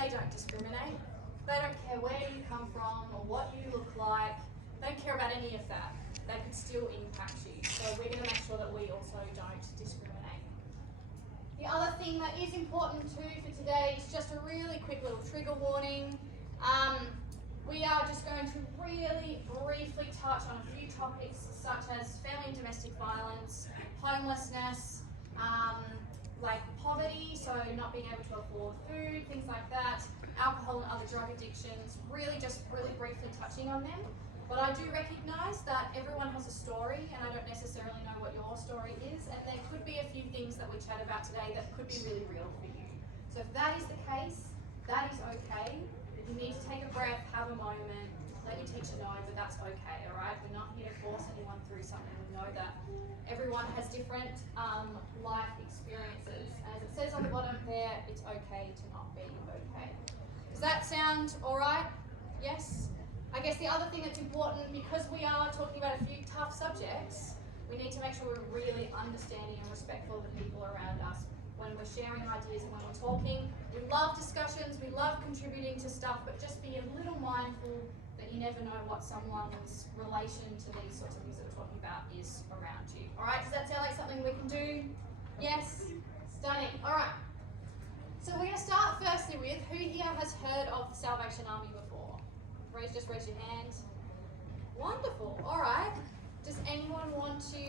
they don't discriminate. They don't care where you come from or what you look like. They don't care about any of that. They could still impact you. So we're going to make sure that we also don't discriminate. The other thing that is important too for today is just a really quick little trigger warning. We are just going to really briefly touch on a few topics such as family and domestic violence, homelessness, like poverty, so not being able to afford food, things like that, alcohol and other drug addictions, really briefly touching on them. But I do recognise that everyone has a story and I don't necessarily know what your story is, and there could be a few things that we chat about today that could be really real for you. So if that is the case, that is okay. You need to take a breath, have a moment, let your teacher know, but that's okay, all right? We're not here to force anyone through something. We know that everyone has different life experiences. As it says on the bottom there, it's okay to not be okay. Does that sound all right? Yes? I guess the other thing that's important, because we are talking about a few tough subjects, we need to make sure we're really understanding and respectful of the people around us when we're sharing ideas and when we're talking. We love discussions, we love contributing to stuff, but just be a little mindful that you never know what someone's relation to these sorts of things that we're talking about is around you. All right, does that sound like something we can do? Yes? Stunning. All right. So we're going to start firstly with, who here has heard of the Salvation Army before? Just raise your hand. Wonderful. All right. Does anyone want to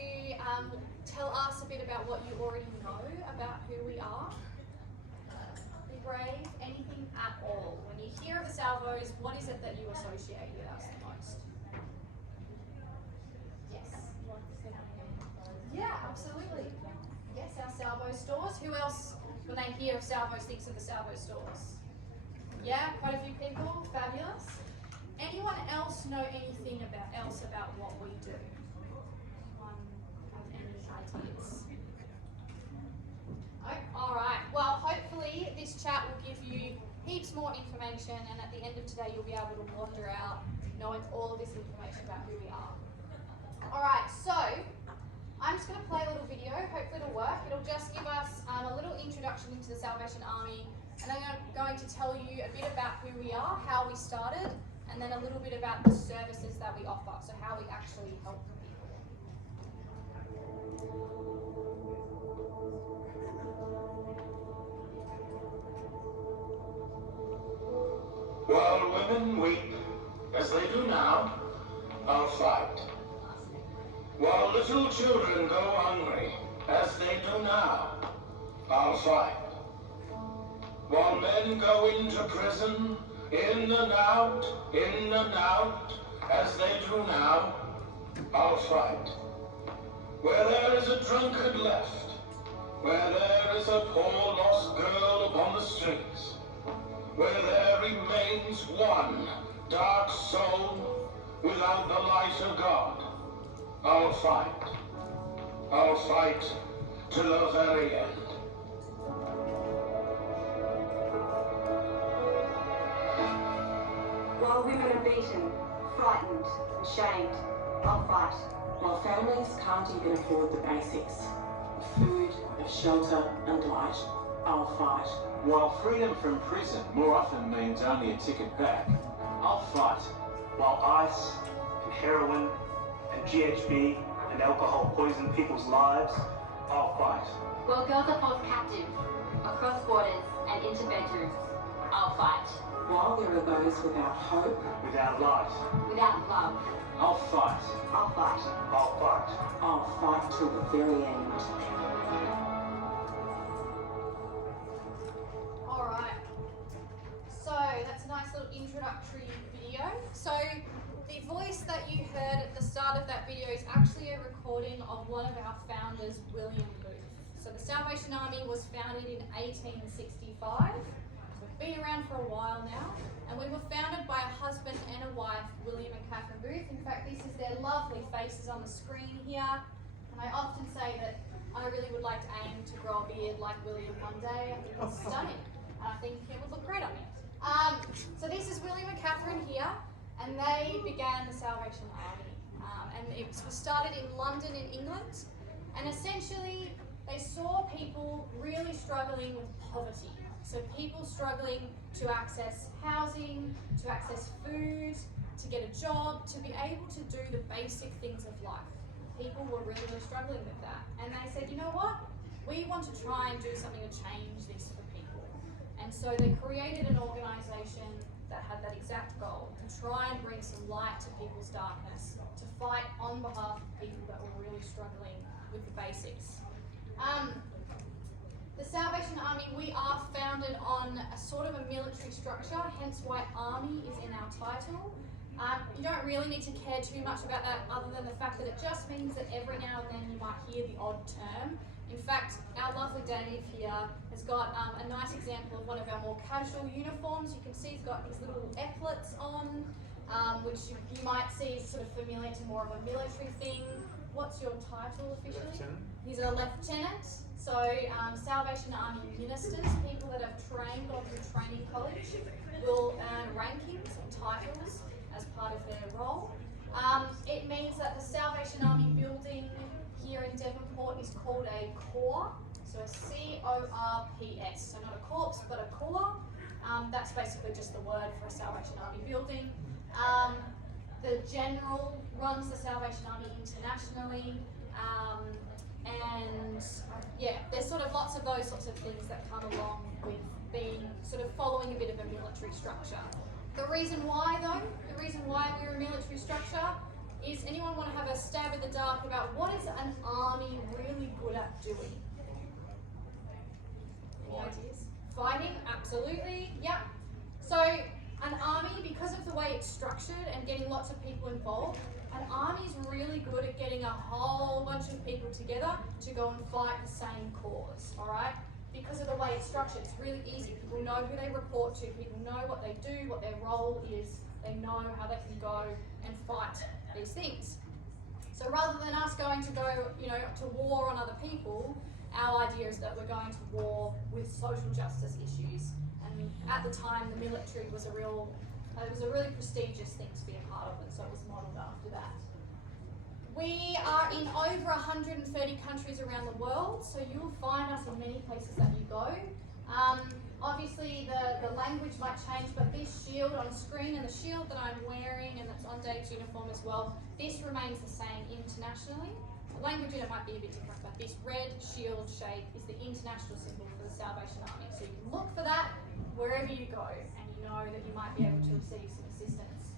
tell us a bit about what you already know about who we are? Be brave. Anything at all. When you hear of the Salvos, what is it that you associate with us the most? Yes. Yeah, absolutely. Yes, our Salvo stores. Who else, when they hear of Salvos, thinks of the Salvo stores? Yeah, quite a few people. Fabulous. Anyone else know anything else about what we do? Anyone have any ideas? Oh, all right. Well, hopefully this chat will give you heaps more information, and at the end of today you'll be able to wander out knowing all of this information about who we are. All right, so I'm just going to play a little video. Hopefully it'll work. It'll just give us a little introduction into the Salvation Army, and I'm going to tell you a bit about who we are, how we started, and then a little bit about the services that we offer, so how we actually help people. While women weep, as they do now, I'll fight. While little children go hungry, as they do now, I'll fight. While men go into prison, in and out, as they do now, I'll fight. Where there is a drunkard left, where there is a poor lost girl upon the streets, where there remains one dark soul without the light of God, I'll fight. I'll fight to the very end. While women are beaten, frightened, and shamed, I'll fight. While families can't even afford the basics of food, of shelter and light, I'll fight. While freedom from prison more often means only a ticket back, I'll fight. While ice and heroin and GHB and alcohol poison people's lives, I'll fight. While girls are held captive across borders and into bedrooms, I'll fight. While there are those without hope, Without light, Without love, I'll fight. I'll fight. I'll fight. I'll fight till the very end. All right. So that's a nice little introductory video. So the voice that you heard at the start of that video is actually a recording of one of our founders, William Booth. So the Salvation Army was founded in 1865. Been around for a while now, and we were founded by a husband and a wife, William and Catherine Booth. In fact, this is their lovely faces on the screen here, and I often say that I really would like to aim to grow a beard like William one day. I think it's stunning, and I think it would look great on me. So this is William and Catherine here, and they began the Salvation Army, and it was started in London in England, and essentially they saw people really struggling with poverty. So people struggling to access housing, to access food, to get a job, to be able to do the basic things of life. People were really, really struggling with that. And they said, you know what? We want to try and do something to change this for people. And so they created an organisation that had that exact goal, to try and bring some light to people's darkness, to fight on behalf of people that were really struggling with the basics. The Salvation Army, we are founded on a sort of a military structure, hence why Army is in our title. You don't really need to care too much about that other than the fact that it just means that every now and then you might hear the odd term. In fact, our lovely Dave here has got a nice example of one of our more casual uniforms. You can see he's got these little epaulets on, which you might see is sort of familiar to more of a military thing. What's your title officially? Lieutenant. He's a lieutenant. So Salvation Army ministers, people that have trained or through training college, will earn rankings and titles as part of their role. It means that the Salvation Army building here in Devonport is called a corps, so a C-O-R-P-S, so not a corpse but a corps. That's basically just the word for a Salvation Army building. The General runs the Salvation Army internationally, and yeah, there's sort of lots of those sorts of things that come along with being sort of following a bit of a military structure. The reason why though, the reason why we're a military structure is, anyone want to have a stab in the dark about what is an army really good at doing? Any ideas? Fighting, absolutely, yep. So an army, because of the way it's structured and getting lots of people involved, an army is really good at getting a whole bunch of people together to go and fight the same cause, all right? Because of the way it's structured, it's really easy. People know who they report to, people know what they do, what their role is, they know how they can go and fight these things. So rather than us going to go, to war on other people, our idea is that we're going to war with social justice issues. And at the time, the military was a really prestigious thing to be a part of, and so it was modelled after that. We are in over 130 countries around the world, so you'll find us in many places that you go. Obviously, the language might change, but this shield on screen and the shield that I'm wearing, and that's on Dave's uniform as well, this remains the same internationally. The language in it might be a bit different, but this red shield shape is the international symbol for the Salvation Army. So you can look for that wherever you go, and you know that you might be able to receive some assistance.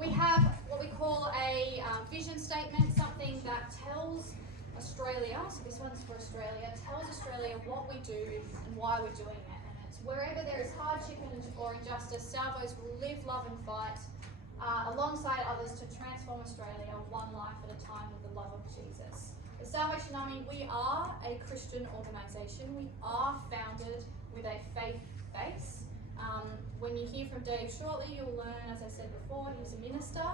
We have what we call a vision statement, something that tells Australia, so this one's for Australia, tells Australia what we do and why we're doing it. And it's wherever there is hardship or injustice, Salvos will live, love and fight alongside others to transform Australia one life at a time with the love of Jesus. The Salvation Army, we are a Christian organisation. We are founded with a faith base. When you hear from Dave shortly, you'll learn, as I said before, he's a minister.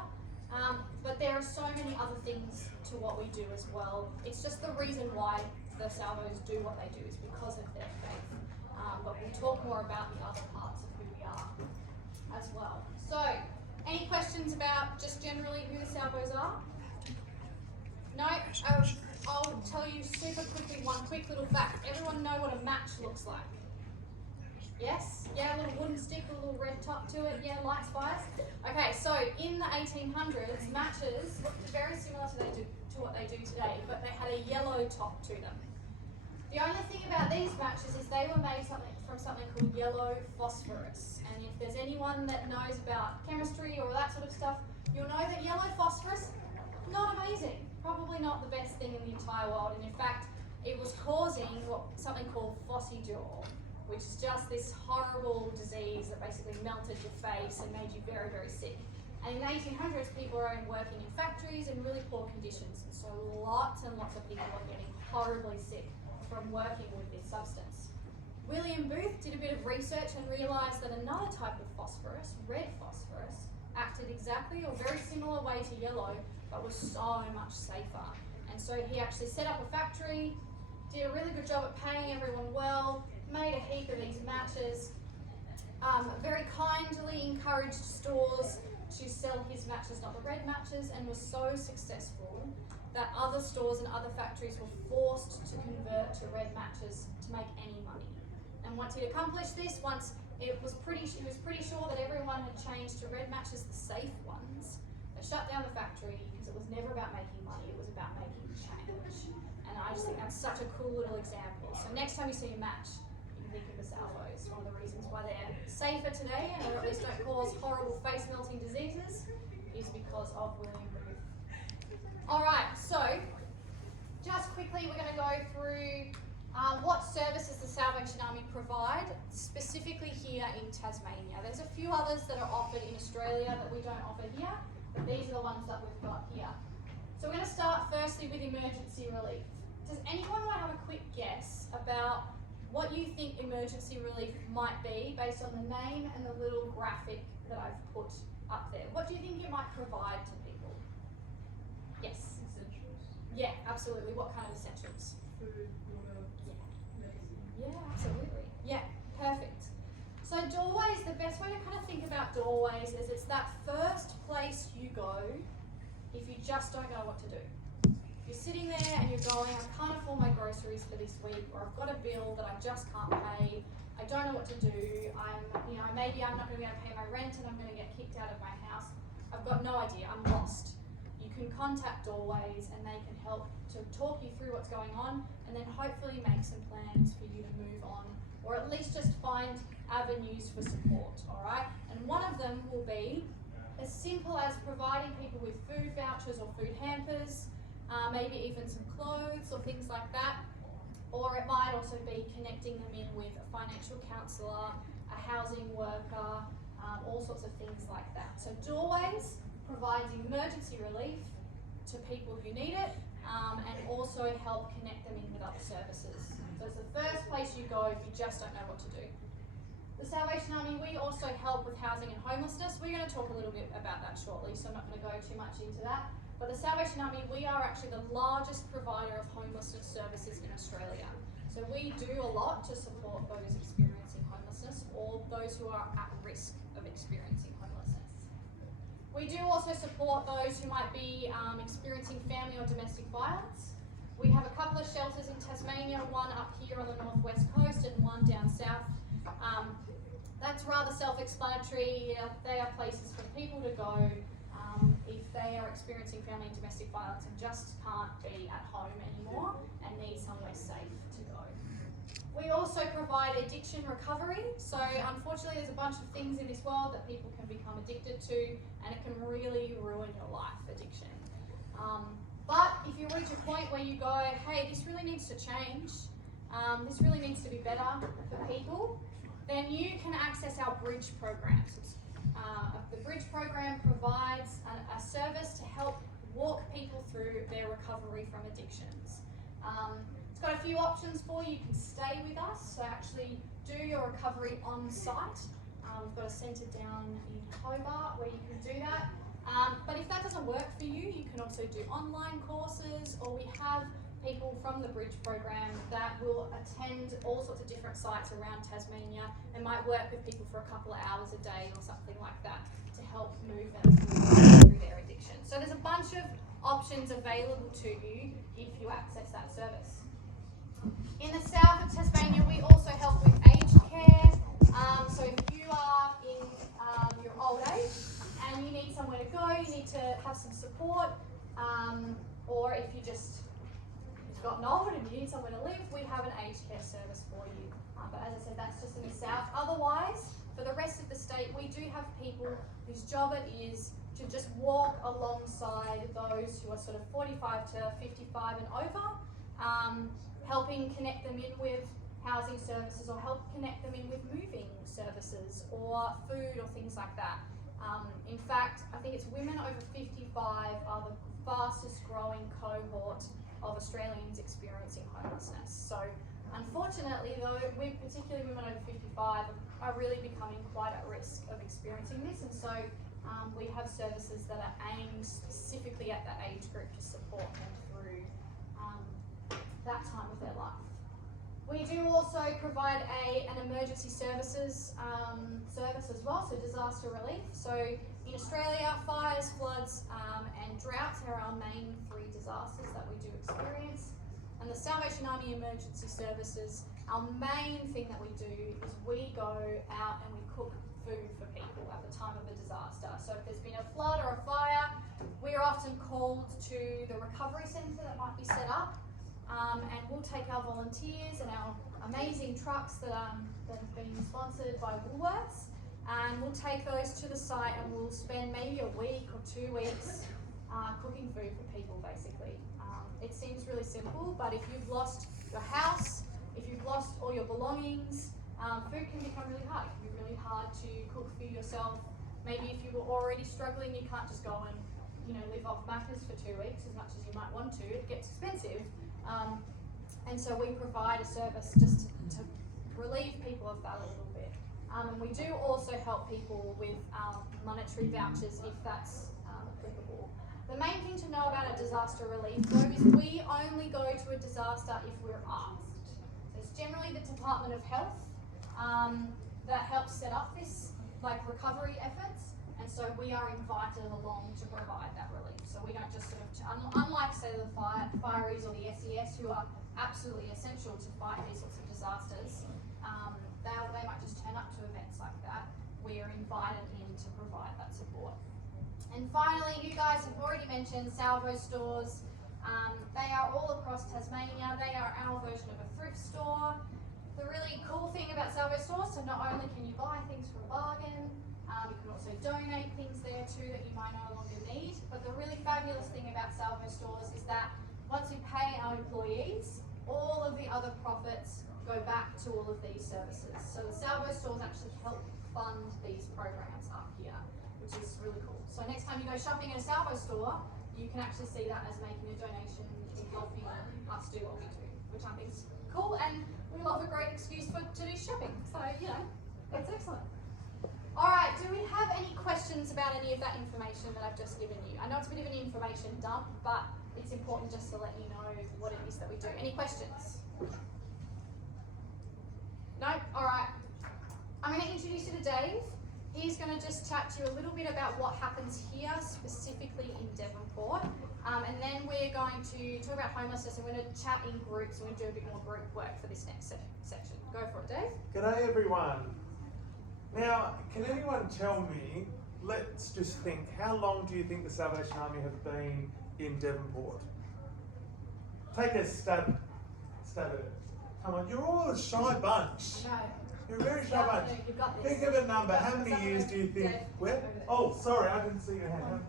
But there are so many other things to what we do as well. It's just the reason why the Salvos do what they do is because of their faith. But we'll talk more about the other parts of who we are as well. So, any questions about just generally who the Salvos are? No? I'll tell you super quickly one quick little fact. Everyone know what a match looks like? Yes? Yeah, a little wooden stick with a little red top to it. Yeah, lights, fires. Okay, so in the 1800s, matches looked very similar to what they do today, but they had a yellow top to them. The only thing about these matches is they were made from something called yellow phosphorus. And if there's anyone that knows about chemistry or that sort of stuff, you'll know that yellow phosphorus, not amazing. Probably not the best thing in the entire world. And in fact, it was causing something called phossy-jaw, which is just this horrible disease that basically melted your face and made you very, very sick. And in the 1800s, people were working in factories in really poor conditions, and so lots and lots of people were getting horribly sick from working with this substance. William Booth did a bit of research and realised that another type of phosphorus, red phosphorus, acted exactly or very similar way to yellow, but was so much safer. And so he actually set up a factory, did a really good job at paying everyone well, made a heap of these matches, very kindly encouraged stores to sell his matches, not the red matches, and was so successful that other stores and other factories were forced to convert to red matches to make any money. And once he'd accomplished this, once he was pretty sure that everyone had changed to red matches, the safe ones, they shut down the factory because it was never about making money, it was about making change. And I just think that's such a cool little example. So next time you see a match, you can think of the salvos. One of the reasons why they're safer today, or at least don't cause horrible face melting diseases, is because of William Booth. Alright, so just quickly we're going to go through what services the Salvation Army provide, specifically here in Tasmania. There's a few others that are offered in Australia that we don't offer here, but these are the ones that we've got here. So we're going to start firstly with emergency relief. Does anyone want to have a quick guess about what you think emergency relief might be based on the name and the little graphic that I've put up there? What do you think it might provide to people? Yes? Essentials. Yeah, absolutely. What kind of essentials? Food, water, medicine. Yeah, absolutely. Yeah, perfect. So doorways, the best way to kind of think about doorways is it's that first place you go if you just don't know what to do. You're sitting there and you're going, I can't afford my groceries for this week, or I've got a bill that I just can't pay. I don't know what to do. Maybe I'm not going to be able to pay my rent and I'm going to get kicked out of my house. I've got no idea. I'm lost. You can contact Doorways and they can help to talk you through what's going on and then hopefully make some plans for you to move on, or at least just find avenues for support, all right? And one of them will be as simple as providing people with food vouchers or food hampers, maybe even some clothes or things like that. Or it might also be connecting them in with a financial counsellor, a housing worker, all sorts of things like that. So Doorways provides emergency relief to people who need it, and also help connect them in with other services. So it's the first place you go if you just don't know what to do. The Salvation Army, we also help with housing and homelessness. We're going to talk a little bit about that shortly, so I'm not going to go too much into that. But the Salvation Army, we are actually the largest provider of homelessness services in Australia. So we do a lot to support those experiencing homelessness or those who are at risk of experiencing homelessness. We do also support those who might be experiencing family or domestic violence. We have a couple of shelters in Tasmania, one up here on the northwest coast and one down south. That's rather self-explanatory. They are places for people to go if they are experiencing family and domestic violence and just can't be at home anymore and need somewhere safe to go. We also provide addiction recovery. So unfortunately there's a bunch of things in this world that people can become addicted to, and it can really ruin your life, addiction. But if you reach a point where you go, hey, this really needs to change, this really needs to be better for people, then you can access our Bridge program. The Bridge program provides a service to help walk people through their recovery from addictions. It's got a few options for you. You can stay with us, so actually do your recovery on site. We've got a centre down in Hobart where you can do that. But if that doesn't work for you, you can also do online courses, or we have people from the Bridge program that will attend all sorts of different sites around Tasmania and might work with people for a couple of hours a day or something like that to help move them through their addiction. So there's a bunch of options available to you if you access that service. In the south of Tasmania, we also help with aged care. So if you are in your old age and you need somewhere to go, you need to have some support, or if you just gotten old and you need somewhere to live, we have an aged care service for you. But as I said, that's just in the south. Otherwise, for the rest of the state, we do have people whose job it is to just walk alongside those who are sort of 45 to 55 and over, helping connect them in with housing services or help connect them in with moving services or food or things like that. In fact, I think it's women over 55 are the fastest growing cohort of Australians experiencing homelessness. So unfortunately though, particularly women over 55 are really becoming quite at risk of experiencing this, and so we have services that are aimed specifically at that age group to support them through that time of their life. We do also provide an emergency services service as well, so disaster relief. So in Australia, fires, floods and droughts are our main 3 disasters that we do experience. And the Salvation Army Emergency Services, our main thing that we do is we go out and we cook food for people at the time of a disaster. So if there's been a flood or a fire, we're often called to the recovery centre that might be set up, and we'll take our volunteers and our amazing trucks that have been sponsored by Woolworths, and we'll take those to the site and we'll spend maybe a week or 2 weeks cooking food for people, basically. It seems really simple, but if you've lost your house, if you've lost all your belongings, food can become really hard. It can be really hard to cook for yourself. Maybe if you were already struggling, you can't just go and live off Macca's for 2 weeks as much as you might want to. It gets expensive. And so we provide a service just to relieve people of that a little bit. And we do also help people with monetary vouchers if that's applicable. The main thing to know about a disaster relief though is we only go to a disaster if we're asked. So it's generally the Department of Health that helps set up this recovery efforts, and so we are invited along to provide that relief. So we don't just unlike say the fireys or the SES, who are absolutely essential to fight these sorts of disasters, they might just turn up to events like that. We are invited in to provide that support. And finally, you guys have already mentioned Salvo stores. They are all across Tasmania. They are our version of a thrift store. The really cool thing about Salvo stores, so not only can you buy things for a bargain, you can also donate things there too that you might no longer need. But the really fabulous thing about Salvo stores is that once we pay our employees, all of the other profits go back to all of these services. So the Salvo stores actually help fund these programs up here, which is really cool. So next time you go shopping at a Salvo store, you can actually see that as making a donation in helping us do what we do, which I think is cool, and we love a great excuse to do shopping. So, it's excellent. All right, do we have any questions about any of that information that I've just given you? I know it's a bit of an information dump, but it's important just to let you know what it is that we do. Any questions? No? All right. I'm going to introduce you to Dave. He's going to just chat to you a little bit about what happens here, specifically in Devonport. And then we're going to talk about homelessness, and we're going to chat in groups. We're going to do a bit more group work for this next section. Go for it, Dave. G'day everyone. Now, can anyone tell me, let's just think, how long do you think the Salvation Army have been in Devonport? Take a stab at it. Come on, you're all a shy bunch. No. You're a very shy bunch. No, you've got this. Think of a number. How many years do you think? Where? Oh, sorry, I didn't see your hand.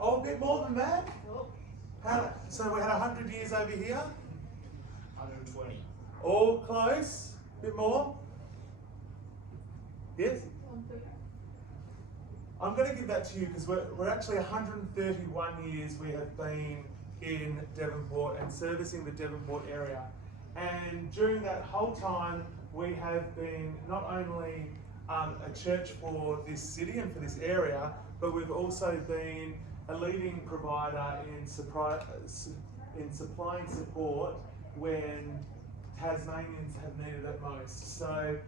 Oh, a bit more than that? So we had 100 years over here? 120. All close? A bit more? Yes? I'm going to give that to you because we're actually 131 years we have been in Devonport and servicing the Devonport area. And during that whole time, we have been not only a church for this city and for this area, but we've also been a leading provider in supplying support when Tasmanians have needed it most. So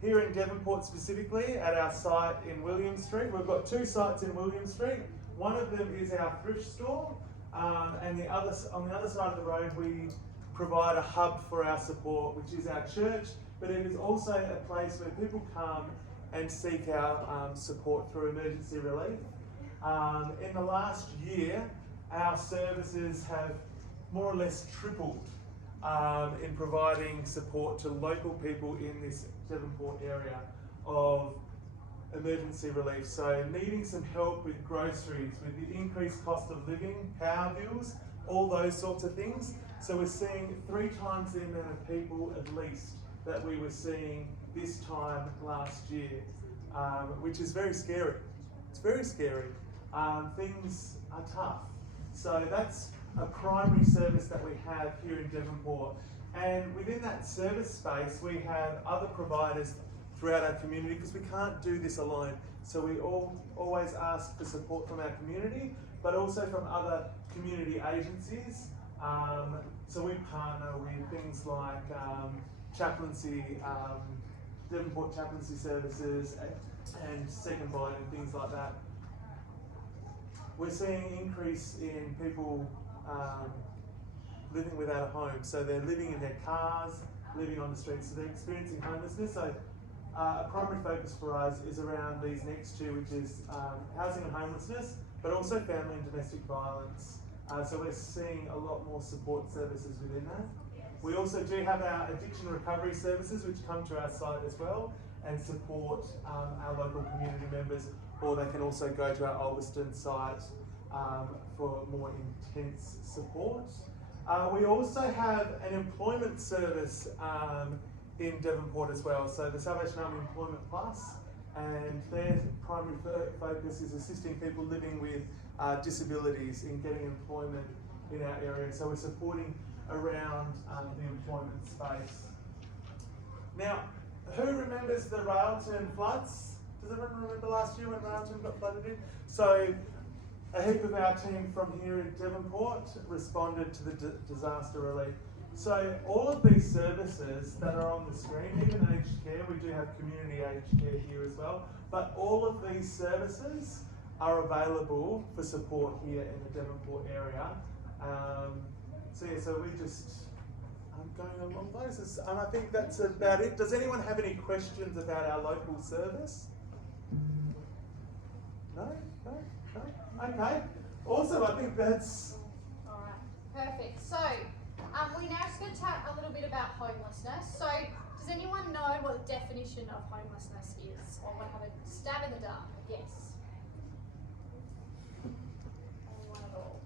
here in Devonport specifically, at our site in William Street, we've got 2 sites in William Street. One of them is our thrift store, and on the other side of the road we provide a hub for our support, which is our church, but it is also a place where people come and seek our support through emergency relief. In the last year, our services have more or less tripled in providing support to local people in this Devonport area of emergency relief. So needing some help with groceries, with the increased cost of living, power bills, all those sorts of things. So we're seeing 3 times the amount of people at least that we were seeing this time last year, which is very scary. It's very scary. Things are tough. So that's a primary service that we have here in Devonport. And within that service space, we have other providers throughout our community because we can't do this alone. So we always ask for support from our community, but also from other community agencies So we partner with things like chaplaincy, Devonport Chaplaincy Services and Second Bite and things like that. We're seeing an increase in people living without a home. So they're living in their cars, living on the streets, so they're experiencing homelessness. So a primary focus for us is around these next two, which is housing and homelessness, but also family and domestic violence. So we're seeing a lot more support services within that. We also do have our addiction recovery services, which come to our site as well and support our local community members, or they can also go to our Ulverston site for more intense support. We also have an employment service in Devonport as well, so the Salvation Army Employment Plus, and their primary focus is assisting people living with disabilities in getting employment in our area. So we're supporting around the employment space. Now, who remembers the Railton floods? Does everyone remember last year when Railton got flooded in? So a heap of our team from here in Devonport responded to the disaster relief. So all of these services that are on the screen, even aged care, we do have community aged care here as well, but all of these services are available for support here in the Devonport area. So we just going along those, and I think that's about it. Does anyone have any questions about our local service? No? Okay, awesome. I think that's... All right, perfect. So we now just going to chat a little bit about homelessness. So does anyone know what the definition of homelessness is, or want to have a stab in the dark? Yes. Anyone at all?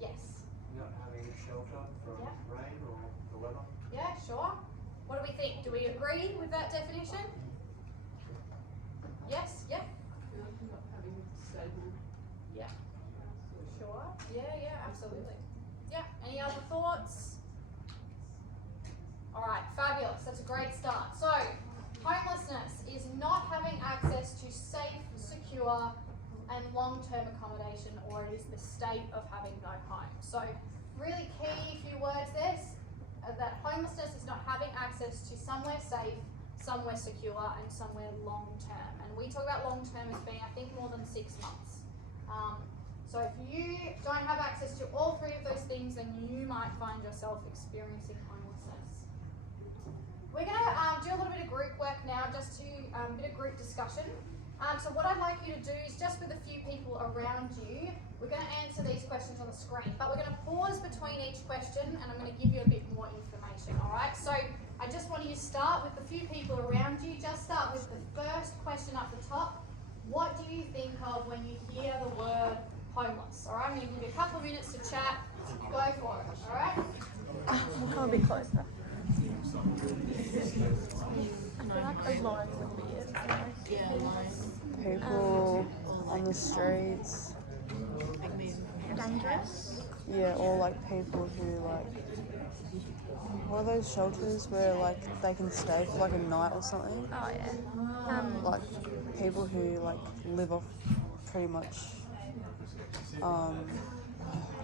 Yes. Not having shelter from rain or the weather? Yeah, sure. What do we think? Do we agree with that definition? Yes, yeah. Not having stable. Yeah. Sure. Yeah, absolutely. Yeah. Any other thoughts? All right, fabulous. That's a great start. So, homelessness is not having access to safe, secure, and long-term accommodation, or it is the state of having no home. So, really key few words there, that homelessness is not having access to somewhere safe, somewhere secure, and somewhere long-term. And we talk about long-term as being, I think, more than 6 months. So if you don't have access to all three of those things, then you might find yourself experiencing homelessness. We're going to do a little bit of group work now, just to a bit of group discussion. So what I'd like you to do is, just with a few people around you, we're going to answer these questions on the screen, but we're going to pause between each question, and I'm going to give you a bit more information, all right? So I just want you to start with the few people around you. Just start with the first question up the top. What do you think of when you hear the word homeless? All right, I'm going to give you a couple of minutes to chat. Go for it, all right? We'll come a bit closer. I feel like alone would be it. People on the streets. Dangerous? Yeah, or like people who like, what are those shelters where like they can stay for like a night or something? Oh yeah. Like people who like live off pretty much, I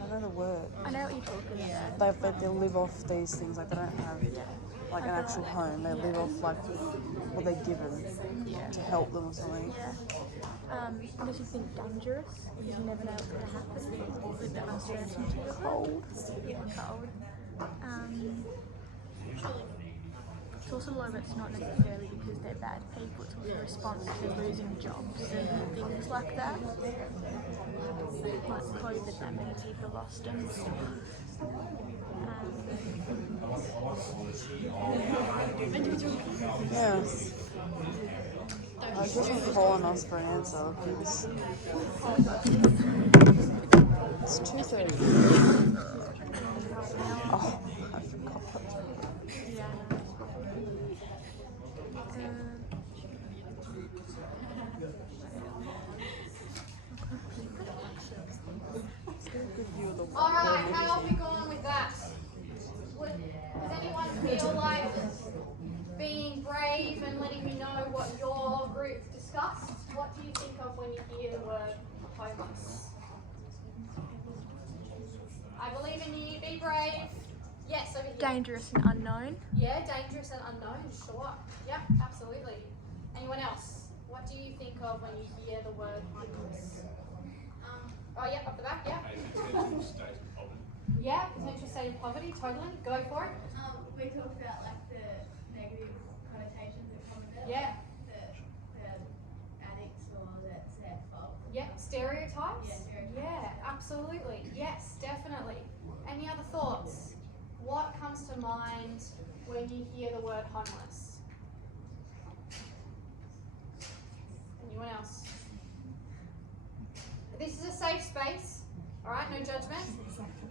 don't know the word. I know what you're talking about. They live off these things, like they don't have like an actual home. They live off like what they're given to help them or something. Yeah. I just think dangerous, because you never know what's going to happen with the uncertainty. Cold. Yeah, cold. It's also a lot of it's not necessarily because they're bad people, it's also a response to losing jobs and things like that. Like COVID, that many people lost them. Yeah. I guess I'm calling us for an answer because it's 2:30. Oh, I forgot. Yeah. Alright, how have we gone with that? Does anyone feel like being brave and letting me know what your group discussed? What do you think of when you hear the word homeless? I believe in the EB brave. Yes, over here. Dangerous and unknown. Yeah, dangerous and unknown, sure. Yep, absolutely. Anyone else? What do you think of when you hear the word homeless? Oh, yeah, up the back, yeah. Potential state of poverty. Yeah, potential state of poverty, totally. Go for it. We talked about like the negative connotations that come with it. Yeah. The addicts or that's their fault. Yeah, stereotypes? Yeah, stereotypes. Yeah, absolutely. Yes, definitely. Any other thoughts? What comes to mind when you hear the word homeless? Anyone else? This is a safe space, alright, no judgment.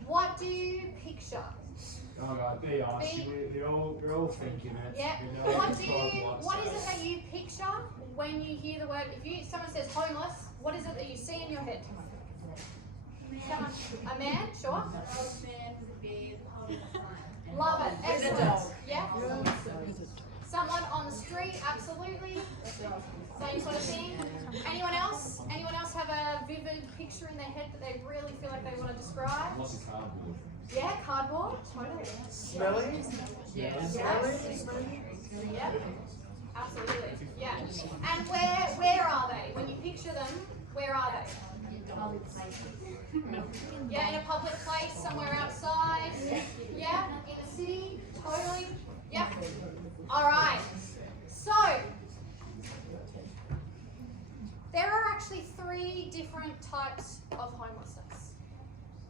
What do you picture? Oh God, be honest, Be- we're all thinking it. Yeah. We know What it's do tried you? blood What is it cells. that you picture when you hear the word? If someone says homeless, what is it that you see in your head? Someone, a man, sure. Old man with a beard holding a sign. Love it. Excellent. Yeah. Someone on the street, absolutely. Same sort of thing. Anyone else? Anyone else have a vivid picture in their head that they really feel like they want to describe? What's a cardboard? Yeah, cardboard. Totally. Smelly? Yes. Smelly? Yeah. Absolutely. Yeah. And where are they? When you picture them, where are they? Yeah, in a public place, somewhere outside. Yeah, in a city, totally. Yeah. All right. So there are actually 3 different types of homelessness.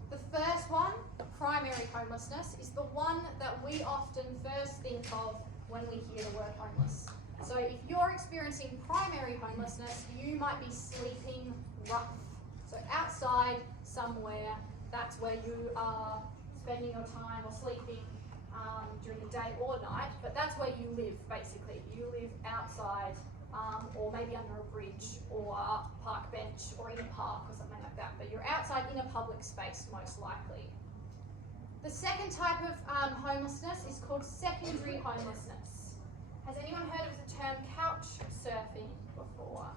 The first one, primary homelessness, is the one that we often first think of when we hear the word homeless. So if you're experiencing primary homelessness, you might be sleeping rough. So outside somewhere, that's where you are spending your time or sleeping during the day or night, but that's where you live basically. You live outside or maybe under a bridge or a park bench or in a park or something like that, but you're outside in a public space most likely. The second type of homelessness is called secondary homelessness. Has anyone heard of the term couch surfing before?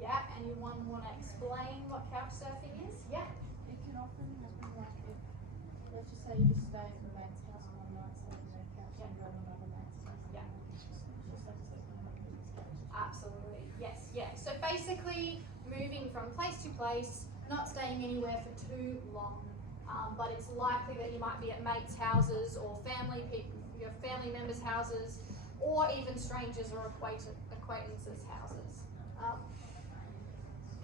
Yeah, anyone want to explain what couch surfing is? Yeah. It can often happen like if, let's just say you just stay at your mate's house one night, stay on their couch and go on another mate's house. Yeah. It's just like a second home. Absolutely, yes, yeah. So basically moving from place to place, not staying anywhere for too long, but it's likely that you might be at mates' houses or your family members' houses, or even strangers or acquaintances' houses.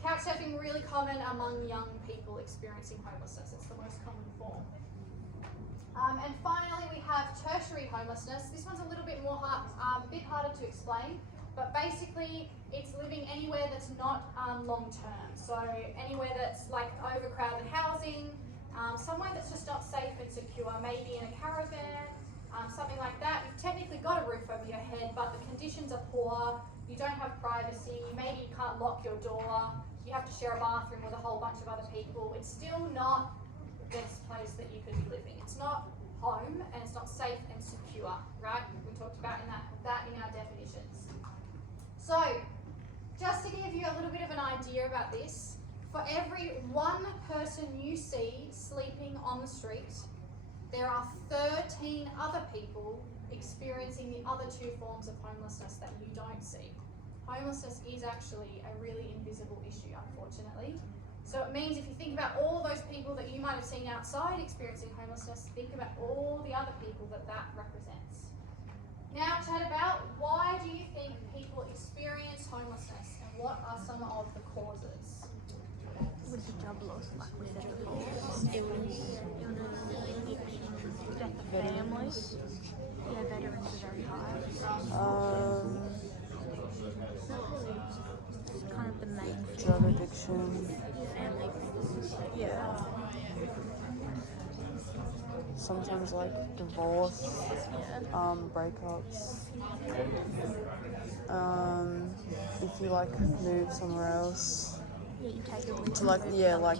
Couchsurfing really common among young people experiencing homelessness. It's the most common form. And finally, we have tertiary homelessness. This one's a little bit more bit harder to explain, but basically it's living anywhere that's not long-term. So anywhere that's like overcrowded housing, somewhere that's just not safe and secure, maybe in a caravan, something like that. You've technically got a roof over your head, but the conditions are poor, you don't have privacy, maybe you can't lock your door, you have to share a bathroom with a whole bunch of other people. It's still not the best place that you could be living. It's not home and it's not safe and secure, right? We talked about that in our definitions. So, just to give you a little bit of an idea about this, for every 1 person you see sleeping on the street, there are 13 other people experiencing the other 2 forms of homelessness that you don't see. Homelessness is actually a really invisible issue, unfortunately. So it means if you think about all those people that you might have seen outside experiencing homelessness, think about all the other people that represents. Now chat about, why do you think people experience homelessness and what are some of the causes? With the job loss, like we said before, illness, addiction, death of families. Yeah, veterans are very high. Kind of the main thing. Drug addiction. Family. Yeah. Sometimes like divorce, breakups. If you like move somewhere else. Yeah, you take it with Like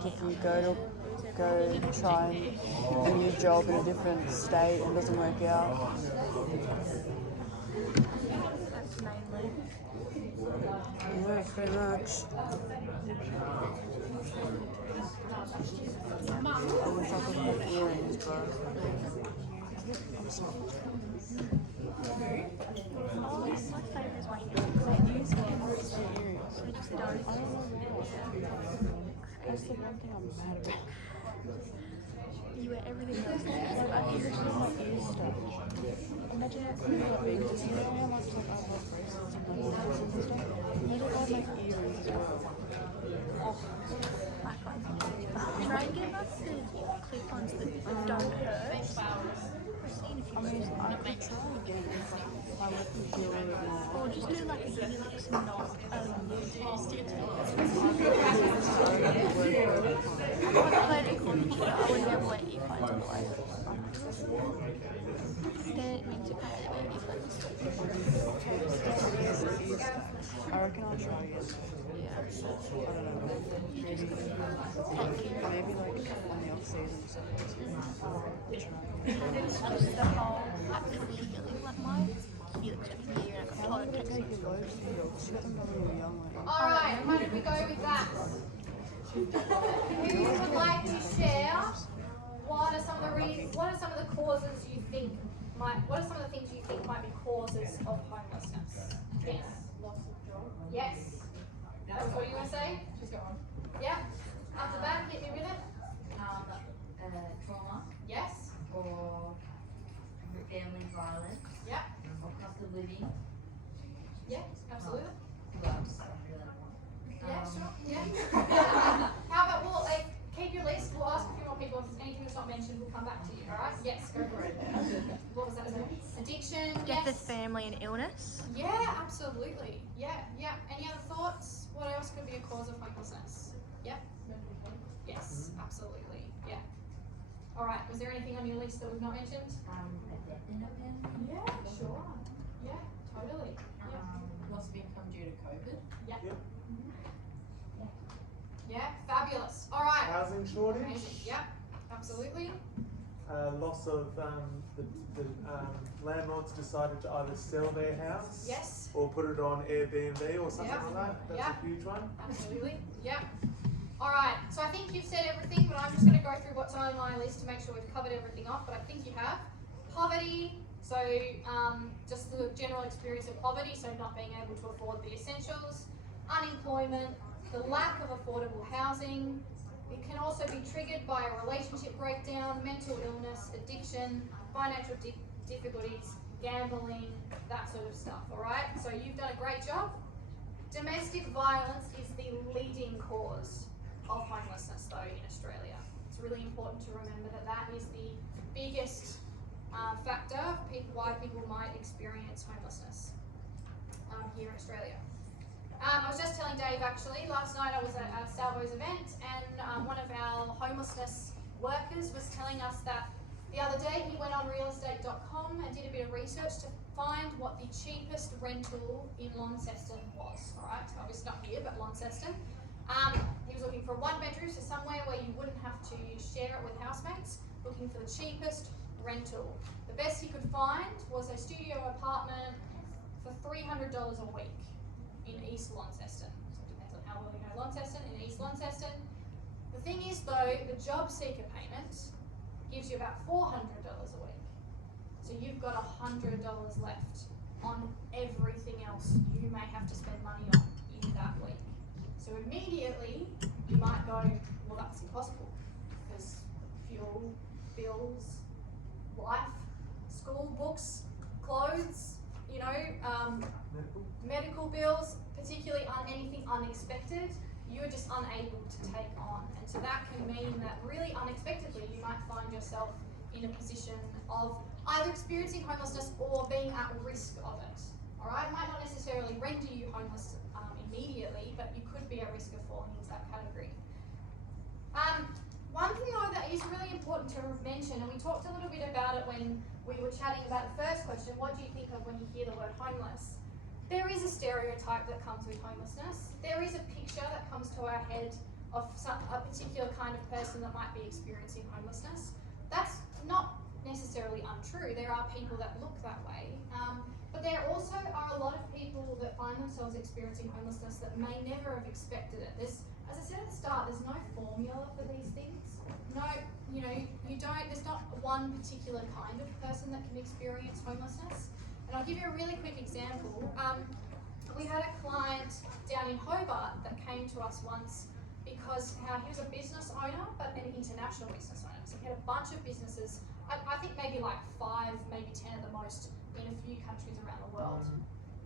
if you go try a new job in a different state and it doesn't work out. That's mainly. Yeah, pretty much. I wish I could have earrings, bro. I'm sorry. Oh, my favourite is my earrings. I just don't. I don't know. That's the one thing I'm mad about. You wear everything else. Like earrings. Imagine how cool that would be, because you know how much like I love bracelets and like necklaces and stuff? Imagine if I had like earrings as well. Oh, like try and get like the clip-ons that don't hurt. I mean, I could try again if like, I let them feel a bit more. Or just do like a Helix knot stick to I played it called Computer. I wouldn't be able to wear earphones otherwise. Then it means you can't wear earphones. I reckon I'll try again. Yeah. I don't know. Maybe like on the off season or something. It's just the whole actually feeling like my Helix took a year and I got told Alright, how did we go with that? Who would like to share what are some of the causes you think what are some of the things you think might be causes of homelessness? Yes. Loss of job. Yes. That's what you were gonna say? She's got one. Yeah. Up the back, hit me with it. Trauma Yes. or family violence Yeah. or cost of living. Yeah, absolutely. Who else? Yeah, sure. Yeah. How about we'll keep your list, we'll ask a few more people, if there's anything that's not mentioned, we'll come back to you, alright? Yes, go for it. What was that? Addiction, Death yes. of family and illness. Yeah, absolutely. Yeah. Any other thoughts? What else could be a cause of homelessness? Yeah? Yes, absolutely. Yeah. Alright, was there anything on your list that we've not mentioned? A death in a family. Yeah, sure. Yeah, totally. Loss of income due to COVID. Yeah. Yep. Yeah, fabulous. Alright. Housing shortage. Amazing. Yeah, absolutely. Loss of the landlords decided to either sell their house Yes. or put it on Airbnb or something Yep. like that. That's Yep. a huge one. Absolutely. Yeah. Alright, so I think you've said everything, but I'm just going to go through what's on my list to make sure we've covered everything off, but I think you have. Poverty, so just the general experience of poverty, so not being able to afford the essentials. Unemployment, the lack of affordable housing. It can also be triggered by a relationship breakdown, mental illness, addiction, financial difficulties, gambling, that sort of stuff, alright? So you've done a great job. Domestic violence is the leading cause of homelessness though in Australia. It's really important to remember that that is the biggest factor of why people might experience homelessness here in Australia. I was just telling Dave actually, last night I was at a Salvo's event and one of our homelessness workers was telling us that the other day he went on realestate.com and did a bit of research to find what the cheapest rental in Launceston was. Alright, so obviously not here, but Launceston. He was looking for a 1-bedroom, so somewhere where you wouldn't have to share it with housemates, looking for the cheapest rental. The best he could find was a studio apartment for $300 a week in East Launceston. So it depends on how well you know Launceston, in East Launceston. The thing is though, the job seeker payment gives you about $400 a week. So you've got $100 left on everything else you may have to spend money on in that week. So immediately you might go, well that's impossible because fuel, bills, life, school books, clothes, you know, medical bills, particularly on anything unexpected, you're just unable to take on. And so that can mean that really unexpectedly you might find yourself in a position of either experiencing homelessness or being at risk of it. Alright, it might not necessarily render you homeless immediately, but you could be at risk of falling into that category. One thing though that is really important to mention, and we talked a little bit about it when we were chatting about the first question, what do you think of when you hear the word homeless? There is a stereotype that comes with homelessness. There is a picture that comes to our head of a particular kind of person that might be experiencing homelessness. That's not necessarily untrue. There are people that look that way, but there also are a a lot of people that find themselves experiencing homelessness that may never have expected it. There's, as I said at the start, there's no formula for these things. No, there's not one particular kind of person that can experience homelessness. And I'll give you a really quick example. We had a client down in Hobart that came to us once because he was a business owner, but an international business owner. So he had a bunch of businesses, I think maybe like 5, maybe 10 at the most, in a few countries around the world.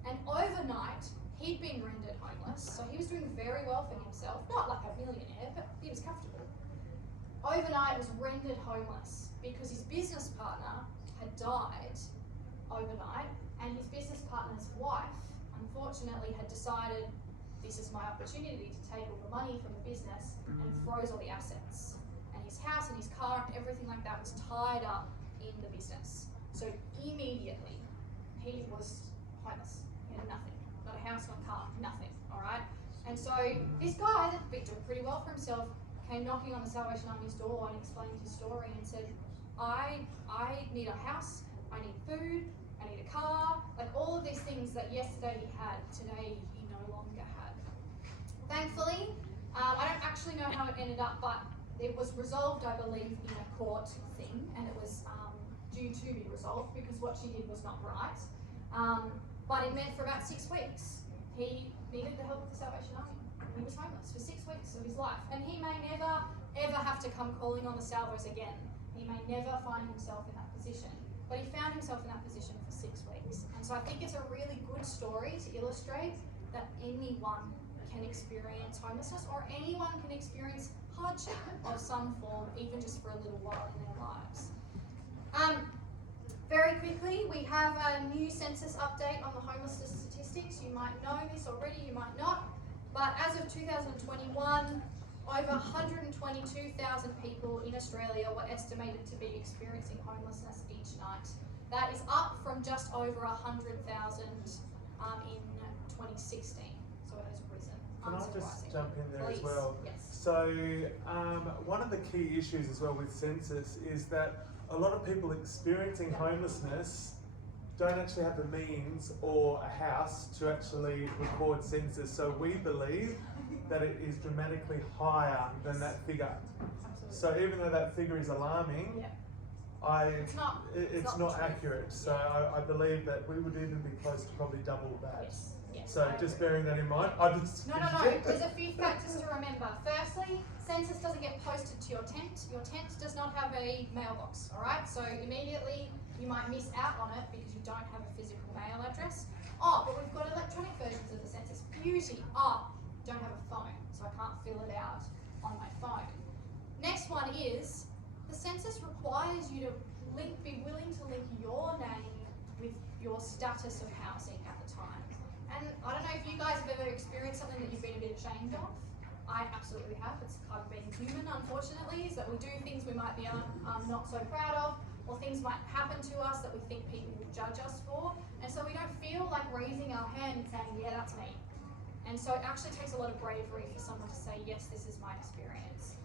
And overnight, he'd been rendered homeless, so he was doing very well for himself, not like a millionaire, but he was comfortable. Overnight was rendered homeless because his business partner had died overnight, and his business partner's wife, unfortunately, had decided this is my opportunity to take all the money from the business and froze all the assets. And his house and his car and everything like that was tied up in the business. So immediately, he was homeless. He had nothing. Not a house, not a car, nothing, all right? And so this guy that been doing pretty well for himself came knocking on the Salvation Army's door and explained his story and said, I need a house, I need food, I need a car, like all of these things that yesterday he had, today he no longer had. Thankfully, I don't actually know how it ended up, but it was resolved, I believe, in a court thing, and it was due to be resolved because what she did was not right. But it meant for about 6 weeks, he needed the help of the Salvation Army. He was homeless for 6 weeks of his life, and he may never, ever have to come calling on the Salvos again. He may never find himself in that position, but he found himself in that position for 6 weeks. And so I think it's a really good story to illustrate that anyone can experience homelessness, or anyone can experience hardship of some form, even just for a little while in their lives. Very quickly, we have a new census update on the homelessness statistics. You might know this already, you might not, but as of 2021, over 122,000 people in Australia were estimated to be experiencing homelessness each night. That is up from just over 100,000 in 2016, so it has risen. Can I just jump in there Please. as well? Yes. So one of the key issues as well with census is that a lot of people experiencing homelessness don't actually have the means or a house to actually record census. So we believe that it is dramatically higher than that figure. Absolutely. So even though that figure is alarming, it's not accurate. So I believe that we would even be close to probably double that. Yes. Yes, So just bearing that in mind, I just No. There's a few factors to remember. Firstly, census doesn't get posted to your tent. Your tent does not have a mailbox, all right? So immediately you might miss out on it because you don't have a physical mail address. Oh, but we've got electronic versions of the census. Beauty. Oh, don't have a phone, so I can't fill it out on my phone. Next one is the census requires you to be willing to link your name with your status of housing at the time. And I don't know if you guys have ever experienced something that you've been a bit ashamed of. I absolutely have. It's kind of being human, unfortunately, is that we do things we might be not so proud of, or things might happen to us that we think people will judge us for. And so we don't feel like raising our hand and saying, yeah, that's me. And so it actually takes a lot of bravery for someone to say, yes, this is my experience.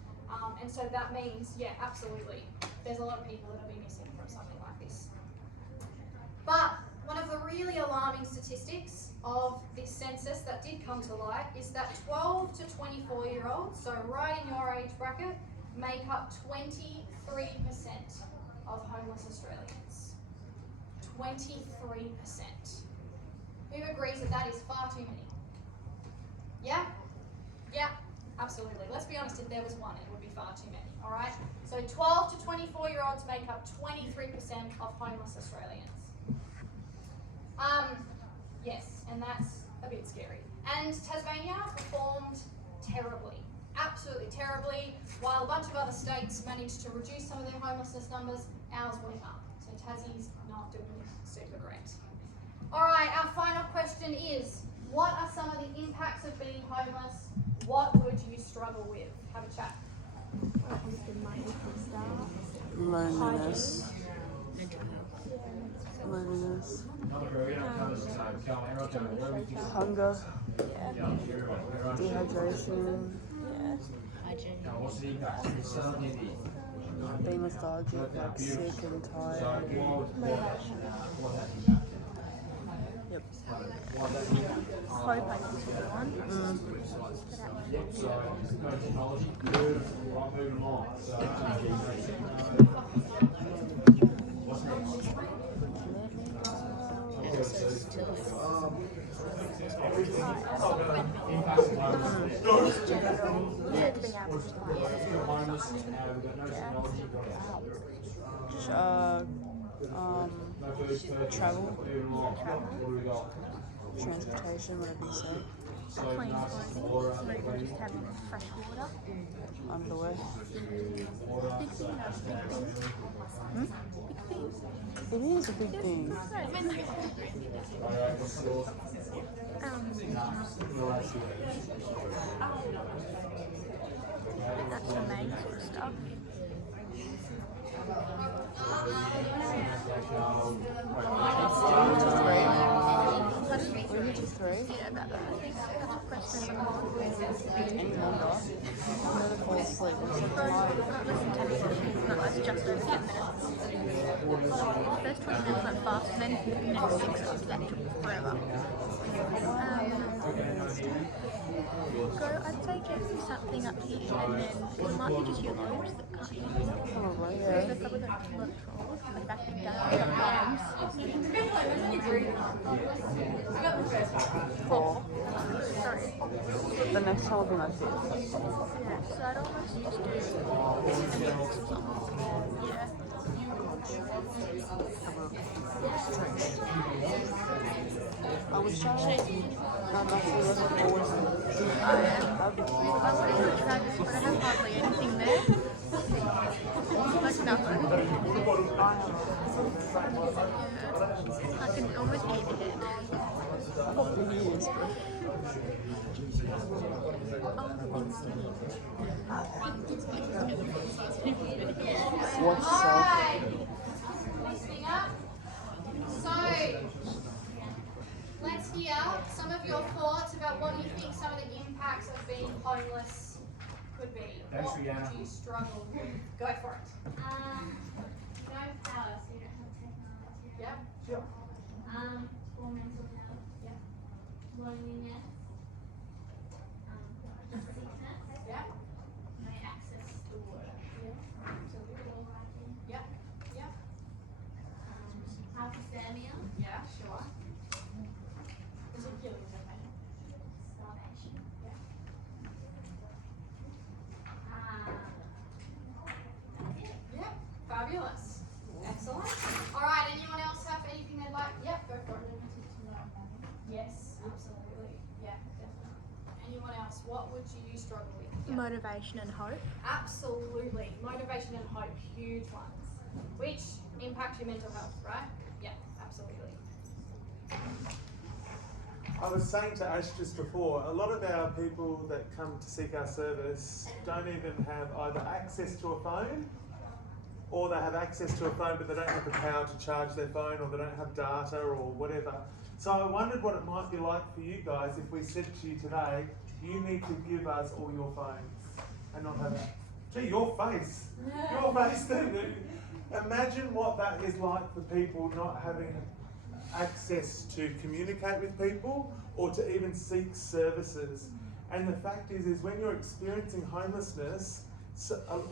And so that means, yeah, absolutely, there's a lot of people that will be missing from something like this. But one of the really alarming statistics of this census that did come to light is that 12 to 24-year-olds, so right in your age bracket, make up 23% of homeless Australians. 23%. Who agrees that that is far too many? Yeah? Yeah, absolutely. Let's be honest, if there was one, it would be far too many, all right? So 12 to 24-year-olds make up 23% of homeless Australians. Yes, and that's a bit scary. And Tasmania performed terribly, absolutely terribly. While a bunch of other states managed to reduce some of their homelessness numbers, ours went up. So Tassie's not doing super great. All right, our final question is, what are some of the impacts of being homeless? What would you struggle with? Have a chat. Loneliness. Loneliness. Hunger. Dehydration. Being lethargic, like sick and tired. Yep. Hope I think is a good one. Travel, transportation, whatever you say. Clean clothing, maybe just having fresh water. Underwear. Big thing, Hmm? It is a big thing. That's the main sort of stuff. We to three. Yeah, about that. I think that's a question. Any longer. I'm never fall asleep. I'm so tired. Less than 10 minutes. No, that's just over 10 minutes. The first 20 minutes went fast, and then the next 6 hours that took forever. Go, I'd say get something up here, and then it might be just your nose that can't hear you. Probably, There's yeah. a couple of electrodes, like back and down, Four. Sorry. The next time will be my fifth. Yeah, so I'd almost just do 10 minutes or something. Yeah. I was trying to always. I wanted to try this, but I have hardly anything there. Like nothing. I can almost eat it. Watch yourself. So, let's hear some of your thoughts about what you think some of the impacts of being homeless could be. Thanks, What Rihanna. do you struggle with? Go for it. You don't have power, so you don't have technology. Yeah. Sure. Poor mental health. Yeah. Loneliness. Sickness. Yeah. No access to water. Yeah. Writing. Yeah. Yeah. Hypothermia. Yeah. Sure. Particularly okay. Starvation. Yeah. That's it. Yeah. Fabulous. Excellent. All right. Anyone else have anything they'd like? Yep. Go for it. Yes. Absolutely. Yeah. Definitely. Anyone else? What would you struggle with? Yeah. Motivation and hope. Absolutely. Motivation and hope, huge ones. Which impact your mental health, right? Yeah, absolutely. I was saying to Ash just before, a lot of our people that come to seek our service don't even have either access to a phone, or they have access to a phone but they don't have the power to charge their phone, or they don't have data or whatever. So I wondered what it might be like for you guys if we said to you today, you need to give us all your phones and not have that. Gee, your face then. Imagine what that is like for people not having access to communicate with people or to even seek services. And the fact is when you're experiencing homelessness,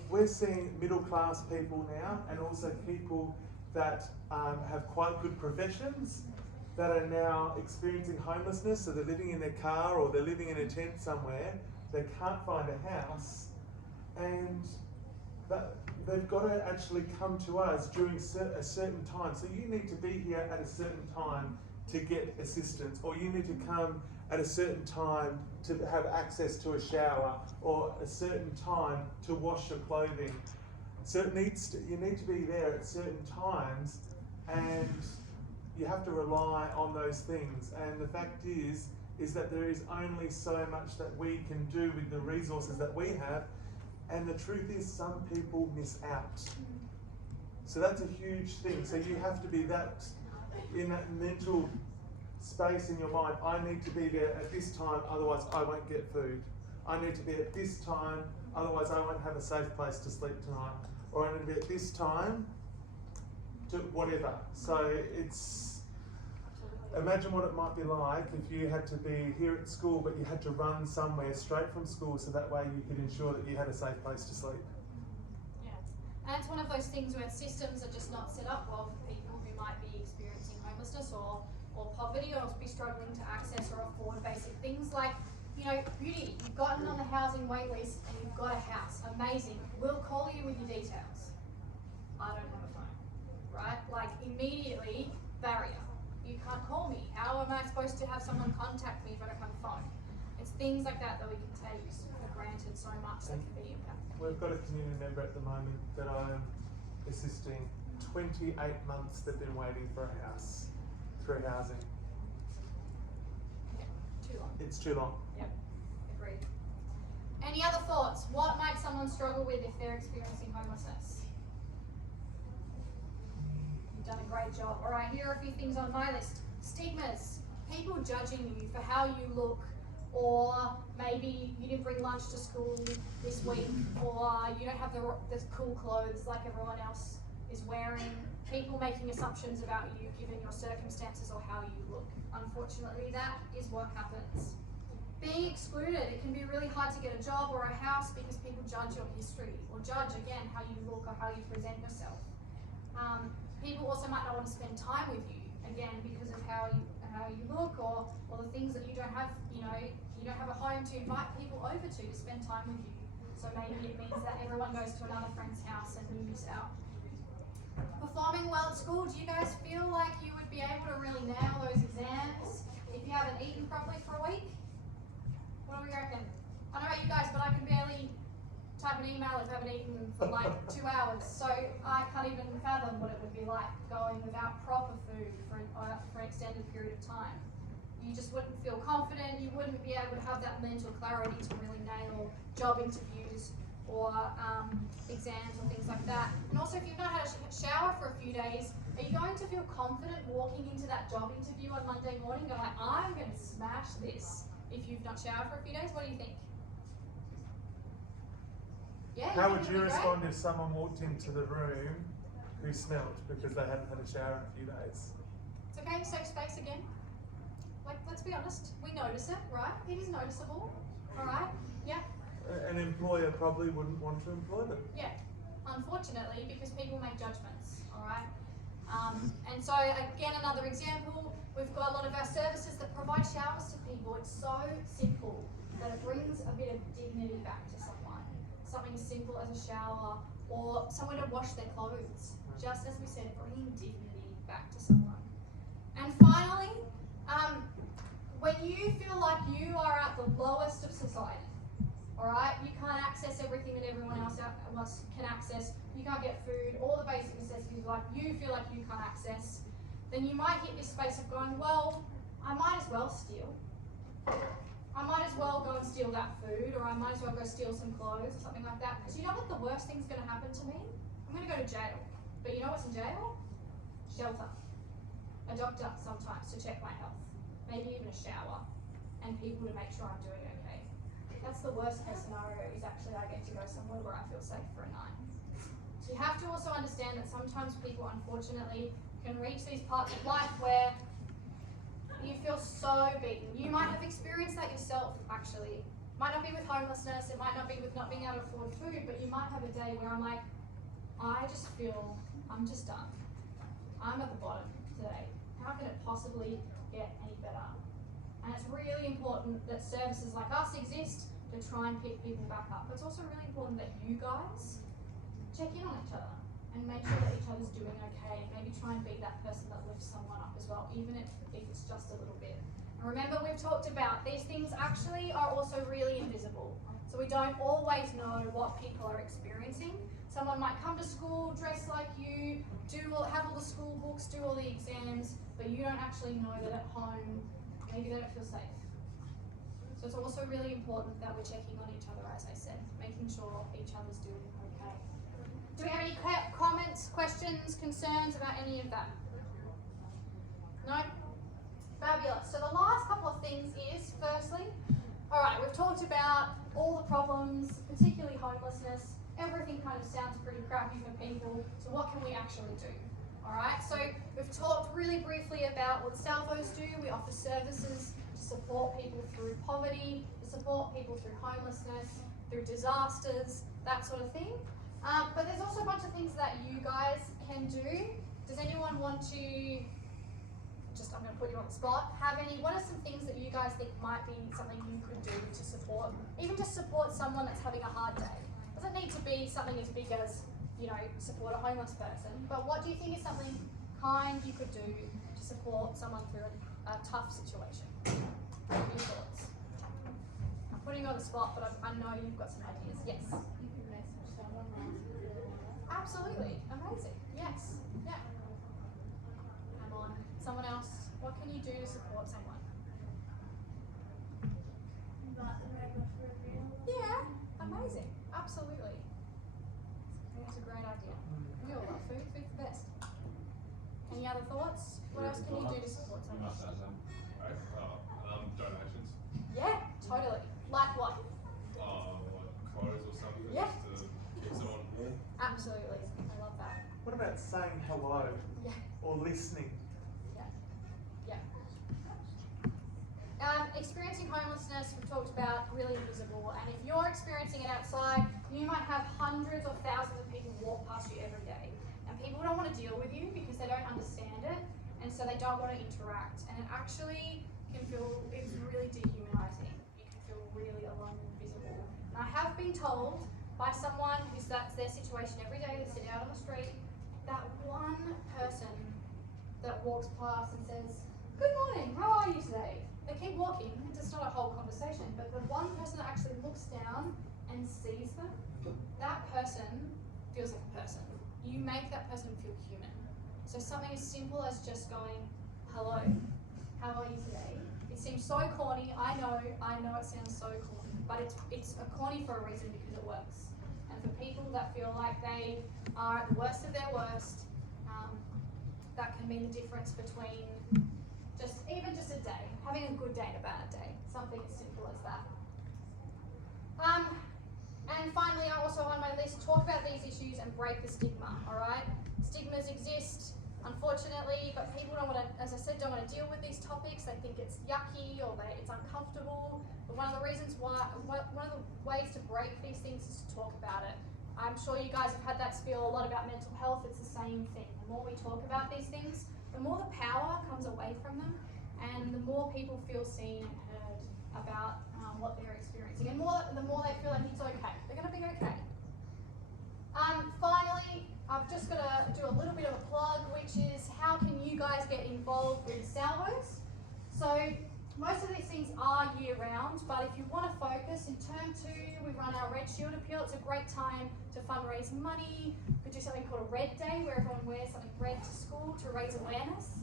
we're seeing middle class people now, and also people that have quite good professions that are now experiencing homelessness. So they're living in their car or they're living in a tent somewhere, they can't find a house, and they've got to actually come to us during a certain time. So you need to be here at a certain time to get assistance, or you need to come at a certain time to have access to a shower, or a certain time to wash your clothing. So you need to be there at certain times, and you have to rely on those things. And the fact is that there is only so much that we can do with the resources that we have. And the truth is, some people miss out. So that's a huge thing. So you have to be in that mental space in your mind. I need to be there at this time, otherwise I won't get food. I need to be at this time, otherwise I won't have a safe place to sleep tonight. Or I need to be at this time to whatever. So imagine what it might be like if you had to be here at school, but you had to run somewhere straight from school so that way you could ensure that you had a safe place to sleep. Yeah. And it's one of those things where systems are just not set up well for people who might be experiencing homelessness or poverty or be struggling to access or afford basic things like, you know, beauty, you've gotten on the housing wait list and you've got a house, amazing. We'll call you with your details. I don't have a phone, right? Like immediately, barrier. You can't call me. How am I supposed to have someone contact me if I don't have a phone? It's things like that that we can take for granted so much that can be impactful. We've got a community member at the moment that I'm assisting. 28 months they've been waiting for a house through housing. Yeah, too long. It's too long. Yep, agreed. Any other thoughts? What might someone struggle with if they're experiencing homelessness? You've done a great job. All right, here are a few things on my list. Stigmas, people judging you for how you look, or maybe you didn't bring lunch to school this week, or you don't have the cool clothes like everyone else is wearing. People making assumptions about you given your circumstances or how you look. Unfortunately, that is what happens. Being excluded, it can be really hard to get a job or a house because people judge your history or judge, again, how you look or how you present yourself. People also might not want to spend time with you, again, because of how you look or the things that you don't have, you don't have a home to invite people over to spend time with you. So maybe it means that everyone goes to another friend's house and you miss out. Performing well at school, do you guys feel like you would be able to really nail those exams if you haven't eaten properly for a week? What do we reckon? I don't know about you guys, but I can barely type an email if I haven't eaten for like 2 hours. So I can't even fathom what it would be like going without proper food for an extended period of time. You just wouldn't feel confident, you wouldn't be able to have that mental clarity to really nail job interviews or exams or things like that. And also, if you've not had a shower for a few days, are you going to feel confident walking into that job interview on Monday morning going like, I'm going to smash this if you've not showered for a few days? What do you think? Yeah. How would you respond if someone walked into the room who smelled because they hadn't had a shower in a few days? It's okay, safe space again. Like, let's be honest, we notice it, right? It is noticeable, all right? Yeah. An employer probably wouldn't want to employ them. Yeah, unfortunately, because people make judgments, all right? And so, again, another example, we've got a lot of our services that provide showers to people. It's so simple that it brings a bit of dignity back to someone. Something as simple as a shower or somewhere to wash their clothes. Just as we said, bringing dignity back to someone. And finally, when you feel like you are at the lowest of society, all right, you can't access everything that everyone else can access. You can't get food, all the basic necessities like you feel like you can't access. Then you might hit this space of going, well, I might as well steal. I might as well go and steal that food, or I might as well go steal some clothes or something like that. Because you know what the worst thing's going to happen to me? I'm going to go to jail. But you know what's in jail? Shelter. A doctor sometimes to check my health. Maybe even a shower. And people to make sure I'm doing okay. That's the worst case scenario, is actually I get to go somewhere where I feel safe for a night. So you have to also understand that sometimes people, unfortunately, can reach these parts of life where you feel so beaten. You might have experienced that yourself, actually. Might not be with homelessness, it might not be with not being able to afford food, but you might have a day where I'm like, I just feel, I'm just done. I'm at the bottom today. How can it possibly get any better? And it's really important that services like us exist to try and pick people back up. But it's also really important that you guys check in on each other and make sure that each other's doing okay, and maybe try and be that person that lifts someone up as well, even if it's just a little bit. And remember, we've talked about these things actually are also really invisible. So we don't always know what people are experiencing. Someone might come to school, dress like you, have all the school books, do all the exams, but you don't actually know that at home, maybe they don't feel safe. So it's also really important that we're checking on each other, as I said, making sure each other's doing okay. Do we have any comments, questions, concerns about any of that? No? Fabulous. So the last couple of things is, firstly, all right, we've talked about all the problems, particularly homelessness. Everything kind of sounds pretty crappy for people, so what can we actually do? Alright, so we've talked really briefly about what Salvos do. We offer services to support people through poverty, to support people through homelessness, through disasters, that sort of thing. But there's also a bunch of things that you guys can do. Does anyone want to, I'm going to put you on the spot, what are some things that you guys think might be something you could do to support, even just support someone that's having a hard day? Doesn't need to be something as big as, support a homeless person, but what do you think is something kind you could do to support someone through a tough situation? What are your thoughts? I'm putting you on the spot, but I know you've got some ideas. Yes? You can message someone, Absolutely. Amazing. Yes. Yeah. Come on. Someone else. What can you do to support someone? Invite them over for a meal. Yeah. Amazing. Absolutely. I think that's a great idea. We all love food. Food's the best. Any other thoughts? What else can you do to support someone? Donations. Yeah, totally. Like what? Like clothes or something. Yeah. Just to keep someone warm. Absolutely. I love that. What about saying hello Yeah. or listening? Yeah. Experiencing homelessness, we've talked about, really invisible. And if you're experiencing it outside, you might have hundreds or thousands of people walk past you every day. And people don't want to deal with you because they don't understand it. And so they don't want to interact. And it actually it's really dehumanizing. You can feel really alone and invisible. And I have been told by someone that's their situation every day, they sit out on the street, that one person that walks past and says, "Good morning, how are you today?" They keep walking, it's just not a whole conversation, but the one person that actually looks down and sees them, that person feels like a person. You make that person feel human. So something as simple as just going, "Hello, how are you today?" It seems so corny, I know it sounds so corny, but it's a corny for a reason because it works. And for people that feel like they are at the worst of their worst, that can mean the difference between even just a day, having a good day and a bad day, something as simple as that. And finally, also on my list, talk about these issues and break the stigma, alright? Stigmas exist, unfortunately, but people don't want to, as I said, don't want to deal with these topics. They think it's yucky or it's uncomfortable. But one of the reasons why, one of the ways to break these things is to talk about it. I'm sure you guys have had that spiel a lot about mental health. It's the same thing. The more we talk about these things, the more the power comes away from them, and the more people feel seen and heard about what they're experiencing, and the more they feel like it's okay. They're going to be okay. Finally, I've just got to do a little bit of a plug, which is how can you guys get involved with Salvos? So most of these things are year round, but if you want to focus, in term 2 we run our Red Shield Appeal. It's a great time to fundraise money. We do something called a Red Day where everyone wears something red to school to raise awareness.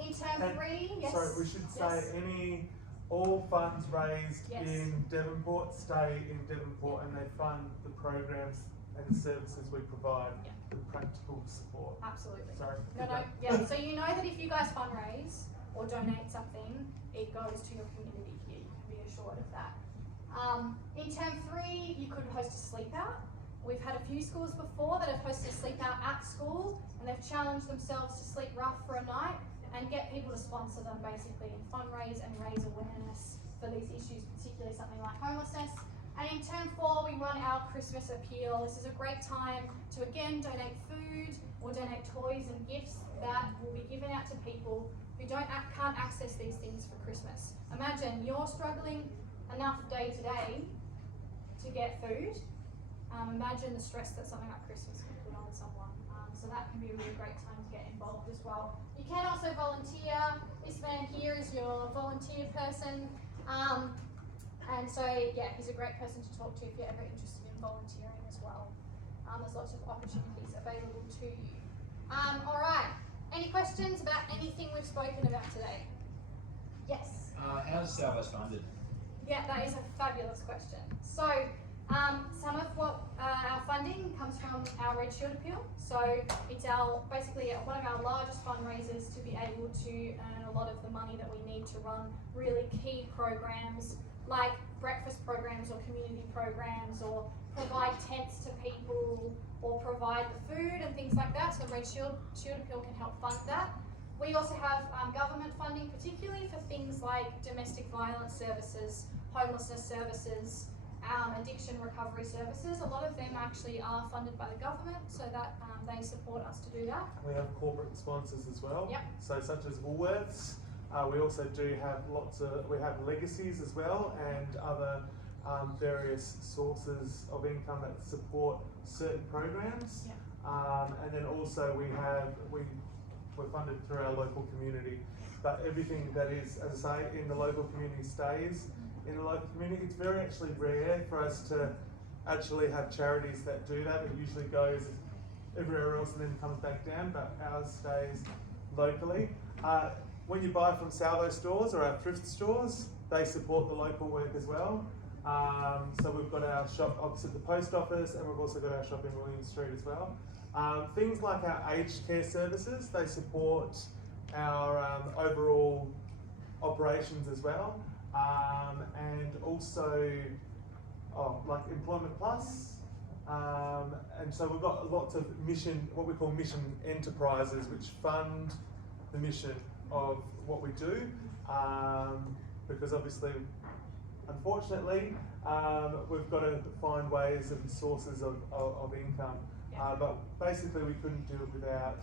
In term 3, yes. Sorry, we should say all funds raised in Devonport stay in Devonport, and they fund the programs and services we provide with practical support. Absolutely. Sorry. No. So you know that if you guys fundraise or donate something, it goes to your community here. You can be assured of that. In term 3, you could host a sleep out. We've had a few schools before that have hosted a sleep out at school, and they've challenged themselves to sleep rough for a night and get people to sponsor them basically and fundraise and raise awareness for these issues, particularly something like homelessness. And in term 4, we run our Christmas appeal. This is a great time to again donate food or donate toys and gifts that will be given out to people who can't access these things for Christmas. Imagine you're struggling enough day to day to get food. Imagine the stress that something like Christmas can put on someone. So that can be a really great time to get involved as well. You can also volunteer. This man here is your volunteer person. And so, he's a great person to talk to if you're ever interested in volunteering as well. There's lots of opportunities available to you. All right. Any questions about anything we've spoken about today? Yes? How's Salvos funded? Yeah, that is a fabulous question. So, some of what our funding comes from our Red Shield Appeal. So it's basically one of our largest fundraisers to be able to earn a lot of the money that we need to run really key programs like breakfast programs or community programs, or provide tents to people, or provide the food and things like that. So Red Shield Appeal can help fund that. We also have government funding, particularly for things like domestic violence services, homelessness services, addiction recovery services. A lot of them actually are funded by the government, so that they support us to do that. We have corporate sponsors as well. Yep. So such as Woolworths. We also do have we have legacies as well, and other various sources of income that support certain programs. Yep. And then also we're funded through our local community. But everything that is, as I say, in the local community stays in the local community. It's very actually rare for us to actually have charities that do that. It usually goes everywhere else and then comes back down, but ours stays locally. When you buy from Salvo stores or our thrift stores, they support the local work as well. So we've got our shop opposite the post office, and we've also got our shop in William Street as well. Things like our aged care services, they support our overall operations as well. And also like Employment Plus. And so we've got lots of mission, what we call mission enterprises, which fund the mission of what we do, because obviously, unfortunately, we've got to find ways and sources of income. But basically, we couldn't do it without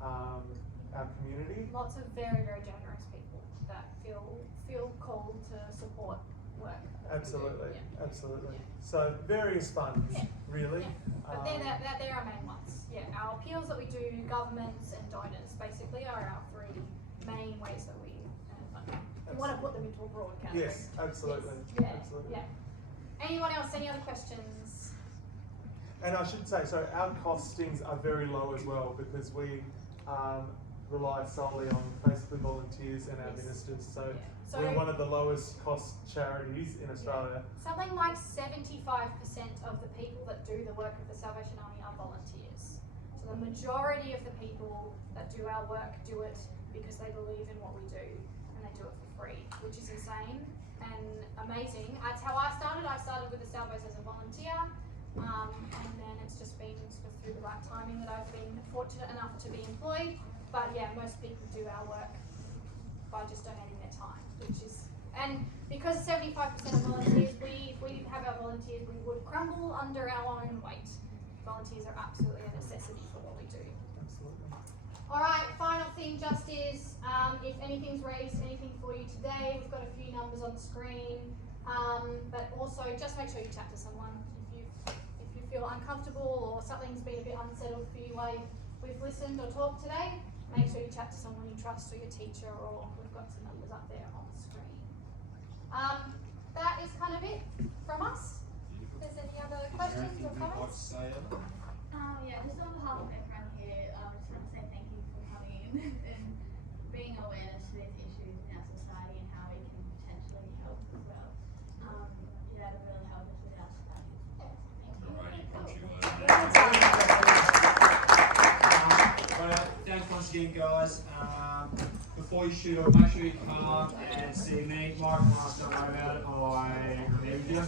our community. Lots of very, very generous people that feel called to support work. Absolutely, Yeah. absolutely. So various funds, really. But they're our main ones. Yeah, our appeals that we do, governments and donors, basically are our three main ways that we fund. We want to put them into a broad category. Yes, absolutely. Yes. Yeah, absolutely. yeah. Anyone else? Any other questions? And I should say, so our costings are very low as well, because we rely solely on basically volunteers and our ministers. So we're one of the lowest cost charities in Australia. Something like 75% of the people that do the work of the Salvation Army are volunteers. So the majority of the people that do our work do it because they believe in what we do, and they do it for free, which is insane and amazing. That's how I started. I started with the Salvos as a volunteer, and then it's just been sort of through the right timing that I've been fortunate enough to be employed. But yeah, most people do our work by just donating their time, which is, and because 75% of volunteers, if we didn't have our volunteers, we would crumble under our own weight. Volunteers are absolutely a necessity for what we do. Absolutely. All right, final thing just is, if anything's raised, anything for you today, we've got a few numbers on the screen, but also just make sure you chat to someone if you feel uncomfortable or something's been a bit unsettled for you while we've listened or talked today. Make sure you chat to someone you trust, or your teacher, or we've got some numbers up there on the screen. That is kind of it from us. If there's any other questions or comments? Yeah, just on behalf of everyone here, I just want to say thank you for coming in and bringing awareness to these issues in our society and how we can potentially help as well. Yeah, to really help us with our studies. Well, thanks once again, guys. Before you shoot off, make sure you come and see me. Mike, don't worry about it. I remember you.